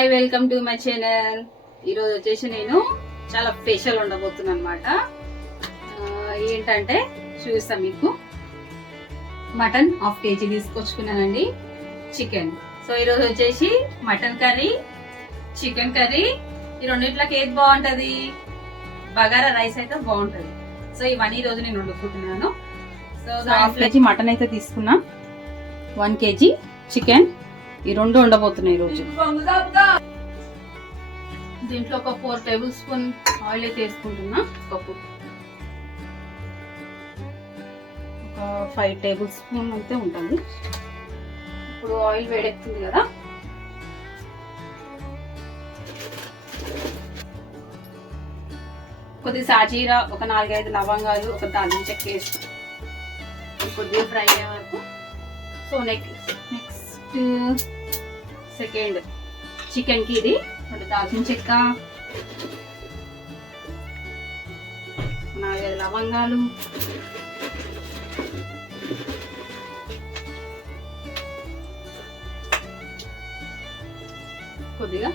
Hi, welcome to my channel. ఈరోజు వచ్చేసి నేను చాలా స్పెషల్ ఉండబోతున్నాను అనమాట. ఏంటంటే చూపిస్తా మీకు. Mutton 1/2 kg తీసుకొచ్చుకున్నానండి. చికెన్. సో ఈరోజు వచ్చేసి మటన్ కర్రీ, చికెన్ కర్రీ. ఈ రెండిట్లకి ఏది బాగుంటది? బగారా రైస్ అయితే బాగుంటది. సో ఇవన్నీ ఈరోజు నేను వండుకుంటున్నాను. సో 1/2 kg మటన్ అయితే తీసుకున్నా, 1 kg చికెన్. ఈ రెండు ఉండబోతున్నాయి ఈరోజు. దీంట్లో ఒక 4 టేబుల్ స్పూన్ ఆయిల్ అయితే వేసుకుంటున్నా. ఒక 5 టేబుల్ స్పూన్ అయితే ఉంటుంది. ఇప్పుడు ఆయిల్ వేడెక్కుతుంది కదా, కొద్దిగా సాజీరా, ఒక 4-5 లవంగాలు, ఒక దాల్చిన చెక్క వేసి కొద్దిగా ఫ్రై అయ్యే వరకు. సో నెక్స్ట్ సెకండ్ చికెన్ కి ఇది దాల్చిన చెక్క, 4-5 లవంగాలు, కొద్దిగా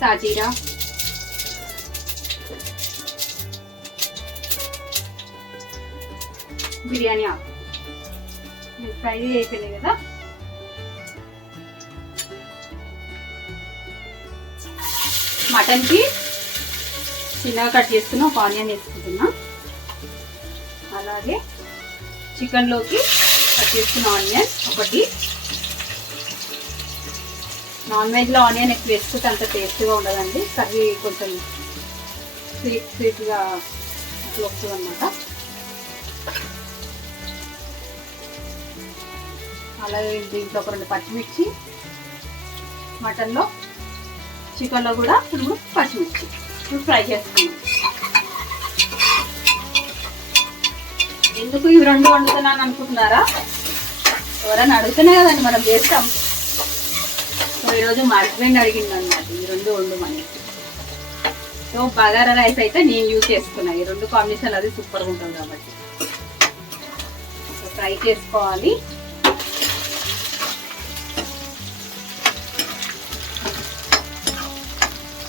సాజీరా, బిర్యానీ ఆకు ఫ్రై అయిపోయినాయి కదా. మటన్ కి చిన్నగా కట్ చేసుకున్న ఒక ఆనియన్ వేసుకుంటున్నా. అలాగే చికెన్ లోకి కట్ చేసుకున్న ఆనియన్ ఒకటి. నాన్ వెజ్ లో ఆనియన్ ఎక్కువ వేసుకుంటే అంత టేస్ట్గా ఉండదండి. కర్రీ కొంచెం స్వీట్గా అట్లా వస్తుంది అన్నమాట. అలాగే దీంట్లో ఒక 2 పచ్చిమిర్చి, మటన్లో చికెన్లో కూడా ఇప్పుడు పచ్చిమిర్చి ఫ్రై చేసుకున్నాం. ఎందుకు ఇవి రెండు వండుతున్నాను అనుకుంటున్నారా? ఎవరైనా అడుగుతున్నా కదండి, మనం చేస్తాం. సో ఈరోజు మా హస్బెండ్ అడిగింది అన్నమాట ఈ రెండు వండుమని. సో బగారా రైస్ అయితే నేను యూజ్ చేసుకున్నా. ఈ రెండు కాంబినేషన్ అది సూపర్గా ఉంటుంది కాబట్టి ఫ్రై చేసుకోవాలి.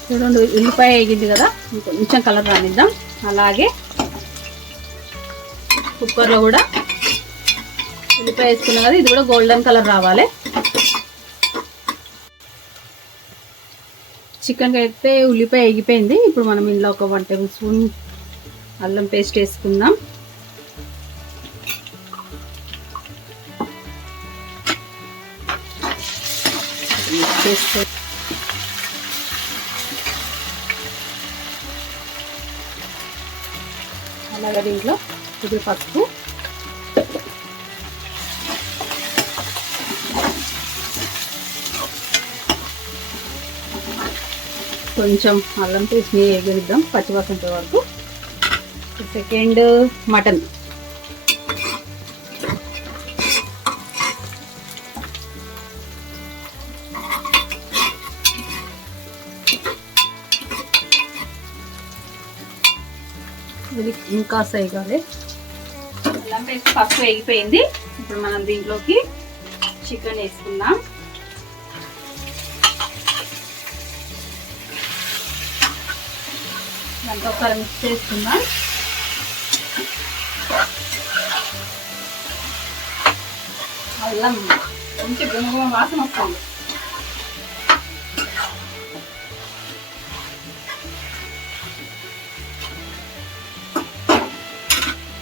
చూడండి, ఉల్లిపాయ వేగింది కదా, కొంచెం కలర్ రానిద్దాం. అలాగే కుక్కర్లో కూడా ఉల్లిపాయ వేసుకున్నాం కదా, ఇది కూడా గోల్డెన్ కలర్ రావాలి. చికెన్కి అయితే ఉల్లిపాయ వేగిపోయింది. ఇప్పుడు మనం ఇందులో ఒక 1 టేబుల్ స్పూన్ అల్లం పేస్ట్ వేసుకుందాం. అలాగే దీంట్లో కొద్దిగా పసుపు, కొంచెం అల్లం పేస్ట్ వేగనిద్దాం పచ్చివాసన పోయే వరకు. సెకండ్ మటన్, ఇది ఇంకా వేగాలి. అల్లం పేస్ట్ పసుపు వేగిపోయింది. ఇప్పుడు మనం దీంట్లోకి చికెన్ వేసుకుందాం. దాంట్లో ఒకసారి మిక్స్ చేసుకుందాం. అల్లం మంచి గుమగుమ వాసన వస్తుంది.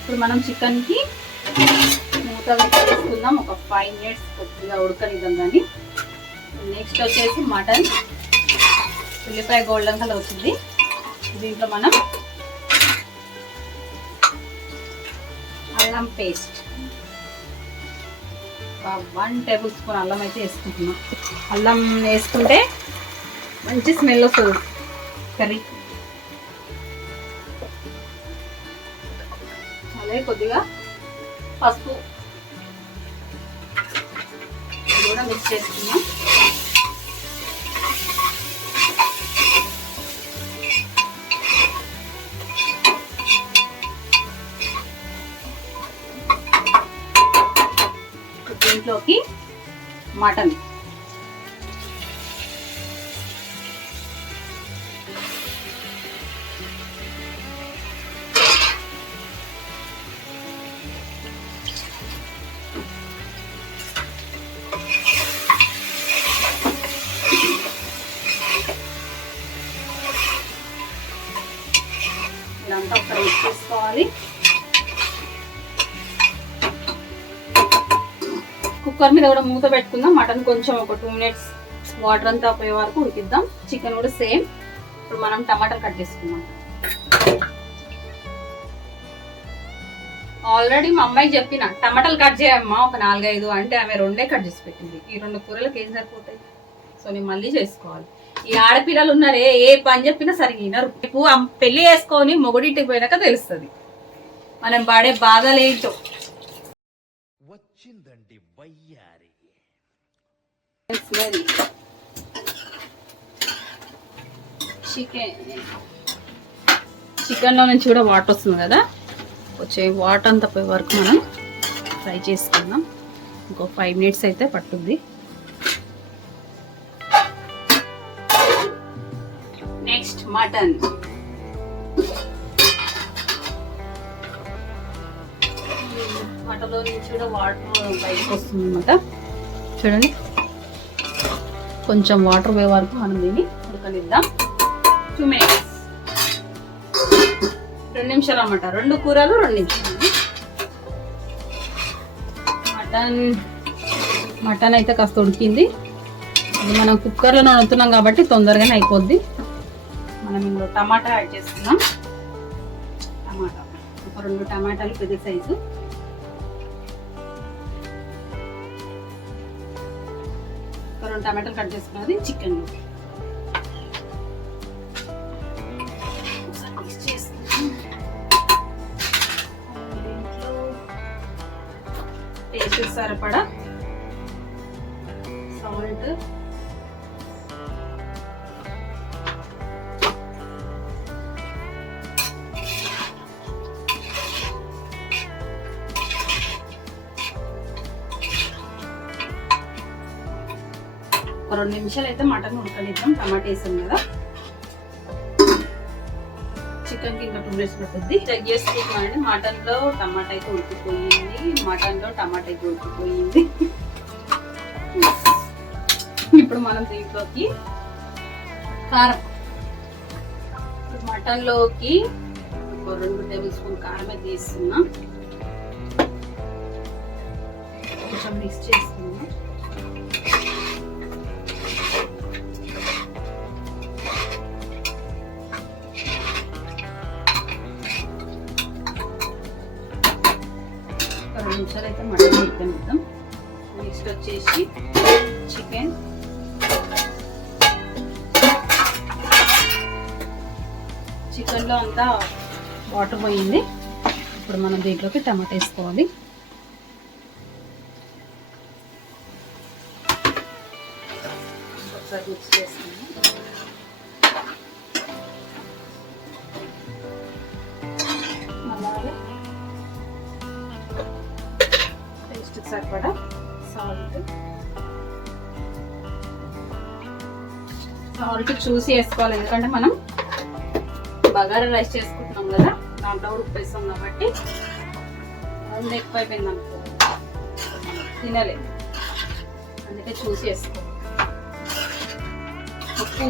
ఇప్పుడు మనం చికెన్కి మూత వేసుకుందాం. ఒక 5 minutes కొద్దిగా ఉడకనిద్దాం దాన్ని. నెక్స్ట్ వచ్చేసి మటన్, ఉల్లిపాయ గోల్డెన్ కలర్ వచ్చింది. దీంట్లో మనం అల్లం పేస్ట్ 1 టేబుల్ స్పూన్ అల్లం అయితే వేసుకుంటున్నాం. అల్లం వేసుకుంటే మంచి స్మెల్ వస్తుంది కర్రీ. అలాగే కొద్దిగా పసుపు కూడా మిక్స్ చేసుకున్నాం. దీంట్లోకి మటన్ చేసుకోవాలి. కుక్కర్ మీద కూడా మూత పెట్టుకుందాం. మటన్ కొంచెం ఒక 2 minutes వాటర్ అంతా పోయే వరకు ఉడికిద్దాం. చికెన్ కూడా సేమ్. ఇప్పుడు మనం టమాటాలు కట్ చేసుకుందాం. ఆల్రెడీ మా అమ్మాయికి చెప్పిన టమాటాలు కట్ చేయమ్మా ఒక 4-5 అంటే ఆమె 2 కట్ చేసి పెట్టింది. ఈ 2 కూరలకు ఏం సరిపోతాయి? సో నేను మళ్ళీ చేసుకోవాలి. ఈ ఆడపిల్లలు ఉన్నారే ఏ పని చెప్పినా సరిగ్గా వినరు. రేపు పెళ్లి చేసుకొని మొగుడింటికి పోయినాక తెలుస్తుంది మనం పడే బాధలేంటో. వచ్చిందండి వయ్యారి. చికెన్ లో నుంచి కూడా వాటర్ వస్తుంది కదా, వచ్చే వాటర్ అంతా పోయే వరకు మనం ఫ్రై చేసుకుందాం. ఇంకో 5 minutes అయితే పట్టుద్ది. Next mutton. మటన్లో నుంచి కూడా వాటర్ బయటకు వస్తుంది అన్నమాట. చూడండి, కొంచెం వాటర్ పోయే వరకు మనం దీన్ని ఉడకనిద్దాం. 2 minutes, 2 నిమిషాలు అన్నమాట. 2 కూరలు 2 నిమిషాలు. మటన్ అయితే కాస్త ఉడికింది. ఇది మనం కుక్కర్లో వండుతున్నాం కాబట్టి తొందరగానే అయిపోద్ది. మనం ఇందులో టమాటా యాడ్ చేసుకుందాం. టమాటా ఒక 2 టమాటాలు పెద్ద సైజు. ఒక 2 టమాటాలు కట్ చేసుకున్నది చికెన్ టేస్ట్ సరిపడా సాల్ట్, ఒక 2 నిమిషాలు అయితే మటన్ ఉడకనిద్దాం. టమాటా వేసాం కదా. చికెన్కి ఇంకా 2 minutes పడుతుంది. చెక్ చేసుకుంటున్నామండి. మటన్లో టమాటా అయితే ఉడికిపోయింది. ఇప్పుడు మనం దీంట్లోకి కారం, మటన్లోకి ఒక 2 tablespoon కారం అయితే వేస్తున్నాం. కొంచెం మిక్స్ చేసుకున్నాం. ఒక 2 నిమిషాలు అయితే మటన్ ఉడకనిద్దాం. నెక్స్ట్ వచ్చేసి చికెన్. చికెన్లో అంతా వాటర్ పోయింది. ఇప్పుడు మనం దీంట్లోకి టమాటా వేసుకోవాలి. ఒకసారి మిక్స్ చేసుకుందాం. అలాగే టేస్ట్కి సరిపడా సాల్ట్ చూసి వేసుకోవాలి. ఎందుకంటే మనం బగారా రైస్ చేసుకుంటున్నాం కదా, దాంట్లో ఉప్పు వేస్తాం కాబట్టి అది ఎక్కువ అయిపోయింది అనుకో తినలేదు. అందుకే చూసి వేసుకోవాలి. ఉప్పు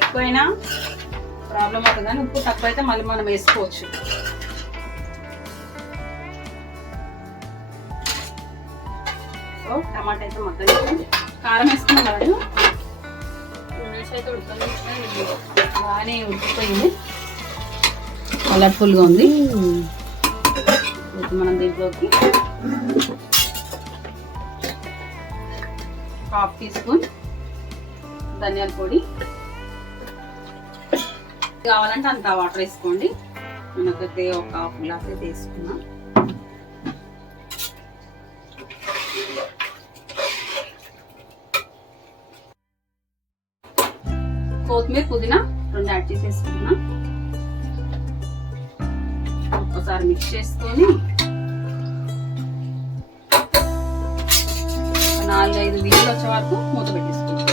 ఎక్కువైనా ప్రాబ్లం అవుతుంది, కానీ ఉప్పు తక్కువ అయితే మళ్ళీ మనం వేసుకోవచ్చు. సో టమాటా అయితే మొత్తం కారం వేసుకున్నాం కదా, 2 minutes అయితే ఉడకలేదు. బాగానే ఉడికిపోయింది, కలర్ఫుల్గా ఉంది. మనం దీంట్లోకి 1/2 teaspoon ధనియాల పొడి, కావాలంటే అంత వాటర్ వేసుకోండి. మనకైతే ఒక 1/2 గ్లాస్ అయితే వేసుకున్నాం. కొత్తిమీర, పుదీనా 2 యాడ్ చేసేసుకున్నా. ఒక్కసారి మిక్స్ చేసుకొని 4-5 విజిల్స్ వచ్చే వరకు మూత పెట్టేసుకుంటాం.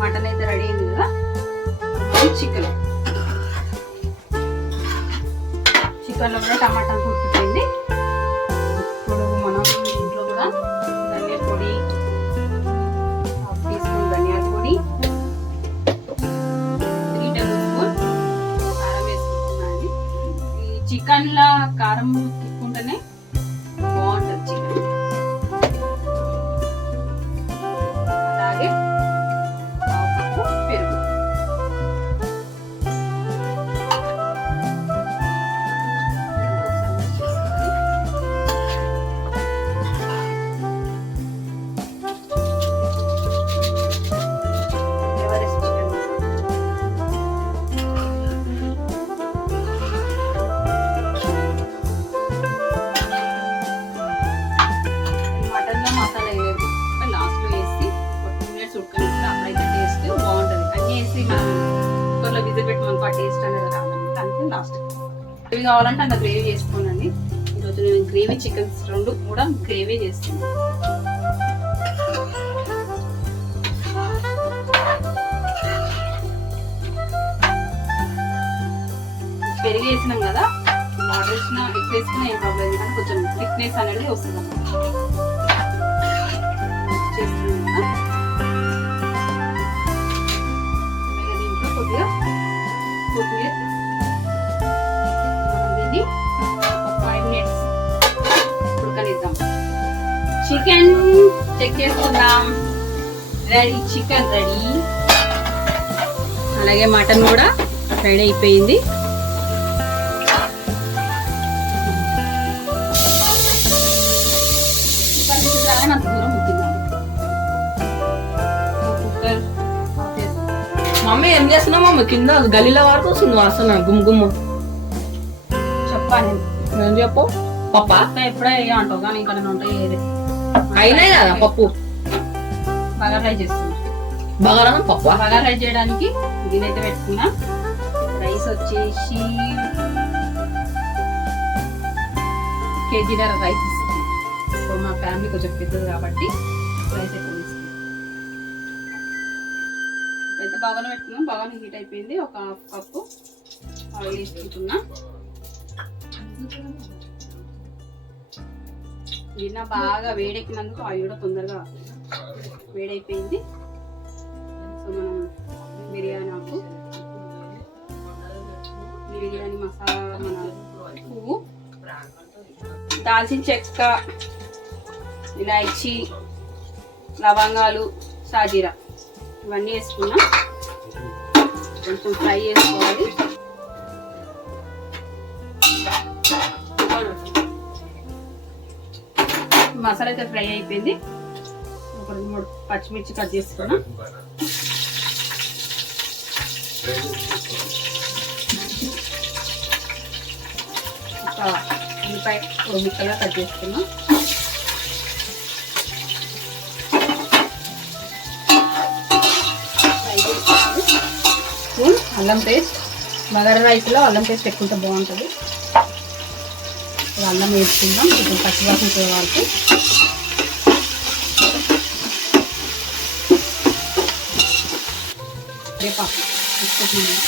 మటన్ అయితే రెడీ అయింది కదా. చికెన్లో కూడా టమాటా ఉడికిపోయింది. ఇప్పుడు మనం ఇంట్లో కూడా ధనియాల పొడి, 1/2 teaspoon ధనియాల పొడి, కారం తిప్పుకుంటేనే బాగుంటుంది చికెన్. అలాగే పెరుగు. గ్రేవీ కావాలంటే అంత గ్రేవీ చేసుకోనండి. ఈరోజు నేను గ్రేవీ చికెన్స్ రెండు కూడా గ్రేవీ చేస్తున్నాను. పెరిగి వేసినాం కదా, వాటర్ వేసిన ఎక్కువ వేసుకున్నా ఏం ప్రాబ్లం లేదు, కానీ కొంచెం థిక్నెస్ అనేది వస్తుంది చేస్తున్నాం కదా. దీంట్లో కొద్దిగా కొత్తిమీర 5 minutes ఉడకనిద్దాం. చికెన్ చెక్ చేసుకుందాం. Ready, chicken ready. అలాగే మటన్ కూడా రెడీ అయిపోయింది. అంత దూరం ముట్టిందాం. మమ్మీ ఏం చేస్తున్నావు? మమ్మీ కింద గలీల వరకు వస్తుంది వాసన, గుమ్మ గుమ్మ. చెప్పాను ఏం చెప్పు? పప్పు ఎప్పుడే అంటావు కానీ ఇంకా నేను ఉంటాయి అయినాయి కదా. పప్పు బగారా రైస్ చేస్తున్నా. బగారా పప్పు బగారా రైస్ చేయడానికి గిన్నె అయితే పెట్టుకున్నా. రైస్ వచ్చేసి కేజీన్నర రైస్ ఇస్తుంది. సో మా ఫ్యామిలీ కొంచెం పెద్దది కాబట్టి రైస్ ఎక్కువ తీసుకుంటాం. అయితే బాగానే పెట్టుకున్నాం. బాగానే హీట్ అయిపోయింది. ఒక 1/2 కప్పు ఆయిల్ వేసుకుంటున్నా. గిన్నె బాగా వేడెక్కినందుకు ఆయిల్ కూడా తొందరగా వేడైపోయింది. సో మనం బిర్యానీ ఆకు, బిర్యానీ మసాలా, మన పువ్వు, దాల్చిన చెక్క, ఇలాచి, లవంగాలు, షాజీరా ఇవన్నీ వేసుకున్నాం. కొంచెం ఫ్రై చేసుకోవాలి. మసాలా అయితే ఫ్రై అయిపోయింది. ఒక 2-3 పచ్చిమిర్చి కట్ చేసుకున్నా. ఒక ఉల్లిపాయ ముక్కలుగా కట్ చేసుకున్నా. స్పూన్ అల్లం పేస్ట్. బగారా రైస్లో అల్లం పేస్ట్ ఎక్కువ బాగుంటుంది. అల్లం వేసుకుందాం. కొంచెం పచ్చివాసన పోయే వరకు. రేపాకు వేసుకుంటున్నాం.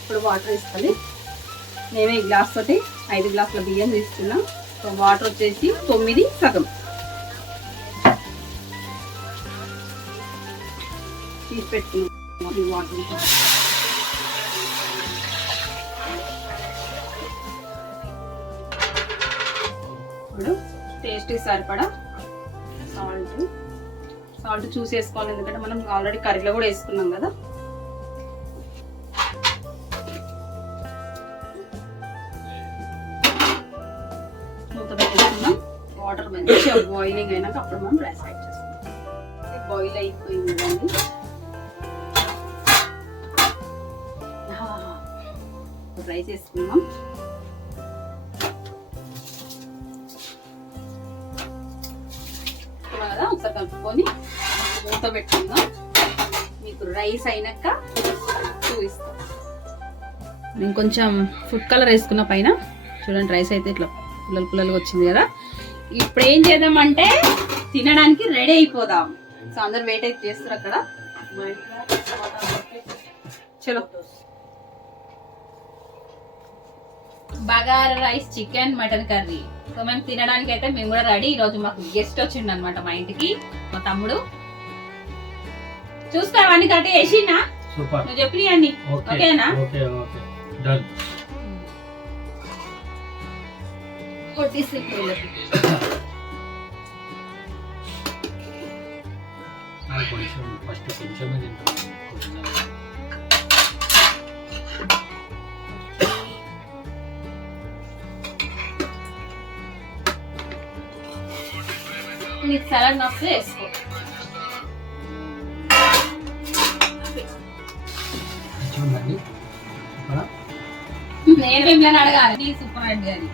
ఇప్పుడు వాటర్ వేసుకోవాలి. నేను ఈ గ్లాస్ తోటి 5 గ్లాసుల బియ్యం తీసుకున్నా. సో వాటర్ వచ్చేసి 9 సగం తీసి పెట్టుకున్నాం. వాటర్ ఇప్పుడు టేస్ట్ సరిపడా సాల్ట్ చూసి వేసుకోవాలి. ఎందుకంటే మనం ఆల్రెడీ కర్రీలో కూడా వేసుకున్నాం కదా. వాటర్ మంచిగా బాయిలింగ్ అయినాక అప్పుడు మనం రైస్ యాడ్ చేస్తాం. బాయిల్ అయిపోయింది అండి. రైస్ వేసుకుందాం. కదా ఒకసారి కలుపుకొని మూత పెట్టుకుందాం. మీకు రైస్ అయినాక చూపిస్తాం. నేను కొంచెం ఫుడ్ కలర్ వేసుకున్న పైన. చూడండి రైస్ అయితే ఇట్లా పుల్లలుగా వచ్చింది కదా. ఇప్పుడు ఏం చేద్దామంటే తినడానికి రెడీ అయిపోదాం. సో అందరు వెయిట్ అయితే చేస్తారు అక్కడ. చలో bagara rice, chicken, mutton curry. So మేము తినడానికి అయితే మేము కూడా రెడీ. ఈ రోజు మాకు గెస్ట్ వచ్చిండు అనమాట మా ఇంటికి, మా తమ్ముడు. చూస్తావన్నీ కట్టి వేసినా సూపర్. నువ్వు చెప్పిన అన్ని ఓకేనా? Okay okay done. కొట్టేసి కొంచెం ఫస్ట్ కొంచెమే తింటాను. నీకు సలాడ్ నచ్చితే వేసుకో. చూడండి నేను మిమ్మల్ని అడగాలి, సూపర్ రెడ్డి అని.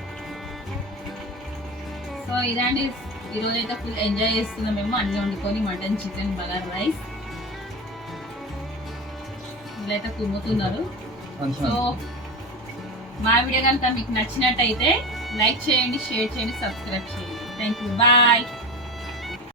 సో ఇలాంటి ఈరోజు అయితే ఫుల్ ఎంజాయ్ చేస్తున్నాం మేము, అన్ని వండుకొని మటన్, చికెన్, బగారా రైస్. వీళ్ళైతే కుమ్ముతున్నారు. సో మా వీడియో కనుక మీకు నచ్చినట్టయితే లైక్ చేయండి, షేర్ చేయండి, సబ్స్క్రైబ్ చేయండి. Thank you, bye.